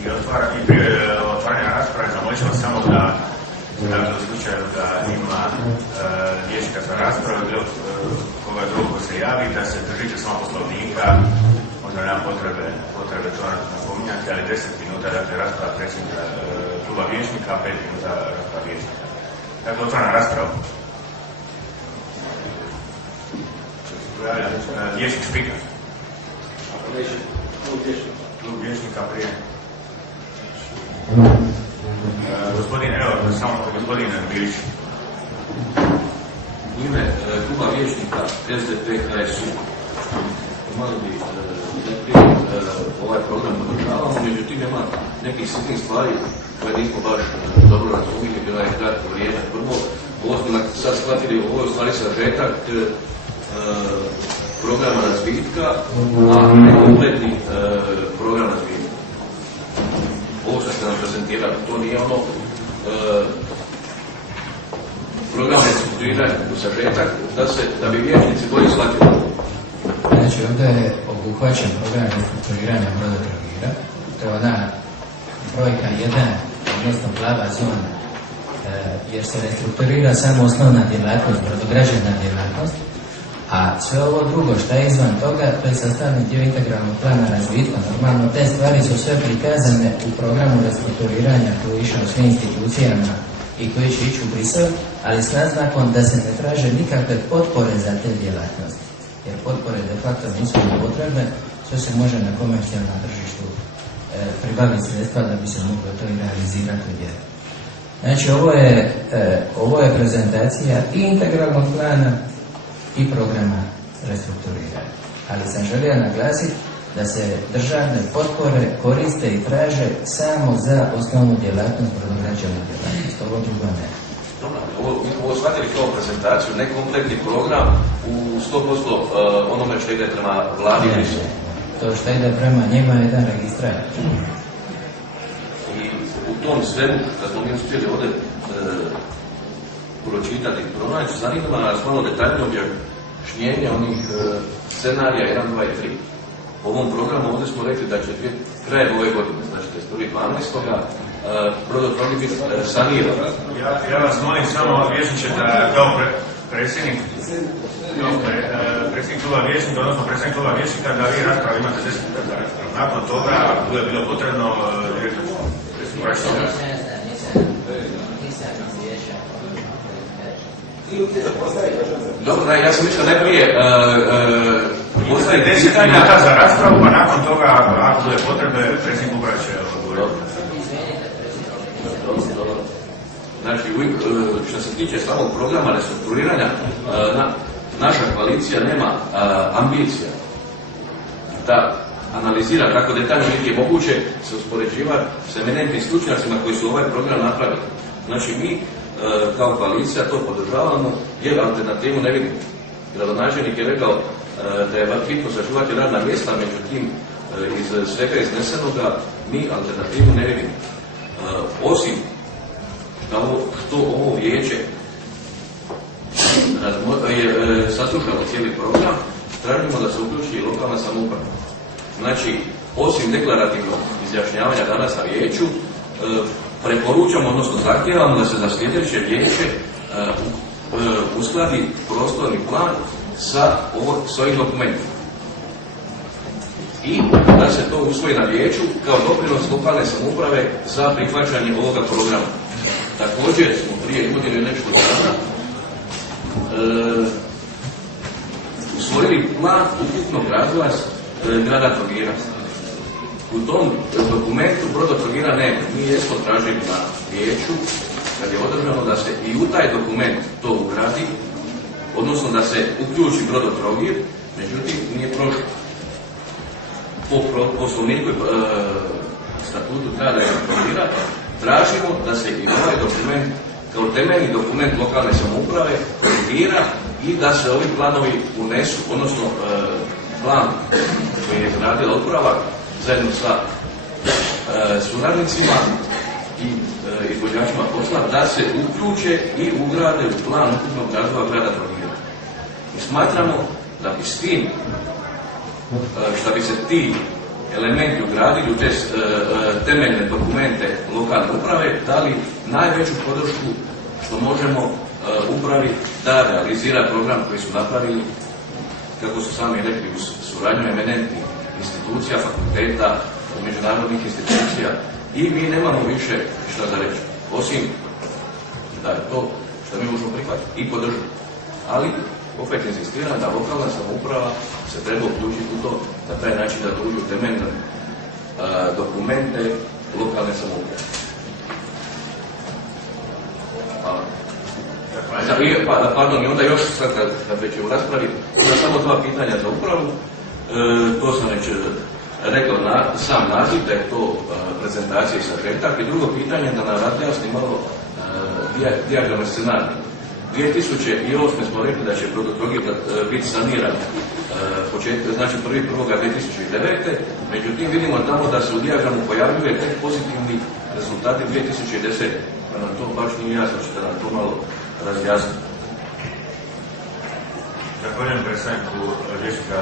I prije otvaranja rasprave zamolit ćemo samo da u slučaju da ima vijećnika za raspravu, koga drugo se javi, da se držite samo poslovnika, možda nema potrebe to napominjati, ali 10 minuta, dakle, rasprava predsjednika kluba vijećnika, 5 minuta rasprava vijećnika. Dakle, otvarana rasprava. Vijećnik Špika. Klub vijećnika prije. Gospodin, evo, samo gospodin Bilić. U ime kluba vijećnika SDP HSU mali bi ovaj program podržavamo, međutim ima nekih sitnih stvari koje nismo baš dobro razumili, bila je kratko vrijeme. Prvo, ovo smo sad shvatili, ovo je u stvari sažetak programa razvitka, a ne kompletni program razvitka. Ovo što ste nam prezentirali, to nije ono program restrukturiranja u sažetak, da bi vijećnici bolje shvatili. Znači, ovdje je obuhvaćen program restrukturiranja Brodotrogira. To je ona brojka 1, odnosno plava zona, jer se restrukturira samo osnovna djelatnost, brodograđevna djelatnost, a sve ovo drugo što je izvan toga, to je sastavni dio integralnog plana razvitka. Normalno, te stvari su sve prikazane u programu restrukturiranja koji je išao svim institucijama i koji će ići u Brisel, ali s naznakom da se ne traže nikakve potpore za te djelatnosti. Jer potpore de facto nisu potrebne, sve se može na komercijalnom tržištu pribaviti sredstva da bi se moglo to i realizirati u djelu. Znači, ovo je prezentacija i integralnog plana i programa restrukturiranja. Ali sam želio naglasiti da se državne potpore koriste i traže samo za osnovnu djelatnost, brodograđevnu djelatnost. Ovo drugo ne. Ovo shvatili kao prezentaciju, ne kompletni program u 100% onome što ide prema vladi. To što ide prema njima je jedan registrar. I u tom svemu, kad smo mi uspjeli ovdje pročitati i pronaći, zanima nas malo detaljno objašnjenje onih scenarija 1, 2 i 3. U ovom programu ovdje smo rekli da će kraj ove godine, znači 1.12. Brodotrogir biti saniran. Ja vas molim samo vijećniče da kao predsjednik kluba vijećnika, odnosno predsjednik kluba vijećnika, da vi raspravu imate 10 minuta za raspravu. Nakon toga, ako je bilo potrebno, Dobro, ja sam mislio najprije postoji 10 minuta za raspravu, a nakon toga, ako bude potrebe, predsjednik kluba će odgovoriti. Znači, što se tiče samog programa restrukturiranja, naša koalicija nema ambicija da analizira kako detaljno je moguće se uspoređivati s eminentnim stručnjacima koji su ovaj program napravili. Znači, mi kao koalicija to podržavamo jer alternativu ne vidimo. Gradonačelnik je rekao da je bitno sačuvati radna mjesta, međutim, iz svega iznesenoga mi alternativu ne vidimo. Osim da ovo vijeće je saslušalo cijeli program, tražimo da se uključi i lokalna samouprava. Znači, osim deklarativnog izjašnjavanja danas na vijeću, preporučamo, odnosno zahtijevamo da se za sljedeće vijeće uskladi prostorni plan sa ovim dokumentima. I da se to usvoji na vijeću kao doprinos lokalne samouprave za prihvaćanje ovoga programa. Također smo prije godine i nešto dana usvojili plan ukupnog razvoja grada Trogira. U tom dokumentu Brodotrogira nema. Mi jesmo tražili na vijeću, kad je održano, da se i u taj dokument to ugradi, odnosno da se uključi Brodotrogir, međutim nije prošlo. Po poslovniku i statutu grada Trogira tražimo da se i ovaj dokument kao temeljni dokument lokalne samouprave korigira i da se ovi planovi unesu, odnosno plan koji je izradila uprava zajedno sa suradnicima i izvođačima posla, da se uključe i ugrade u plan ukupnog razvoja grada Trogira. Mi smatramo da bi s tim, što bi se ti elementi ugradili u te temeljne dokumente lokalne uprave dali najveću podršku što možemo upravi da realizira program koji su napravili, kako su sami rekli, uz suradnju eminentnih institucija, fakulteta, međunarodnih institucija, i mi nemamo više šta za reći, osim da je to što mi možemo prihvatiti i podržati. Ali opet insistiram da lokalna samouprava se treba uključiti u to na taj način da to uđe u temeljne dokumente lokalne samouprave. Hvala. Pardon, i onda još sad kad već je u raspravi, ima samo dva pitanja za upravu. To sam već rekao sam naziv, da je to prezentacija i sažetak. I drugo pitanje, da nam razjasni malo dijagram scenarij. 2008. smo rekli da će Brodotrogir biti saniran znači 1.1.2009. Međutim, vidimo tamo da se u dijagramu pojavljuje tek pozitivni rezultati 2010. Pa nam to baš nije jasno, ćete nam to malo razjasniti. Zahvaljujem predstavniku liječnika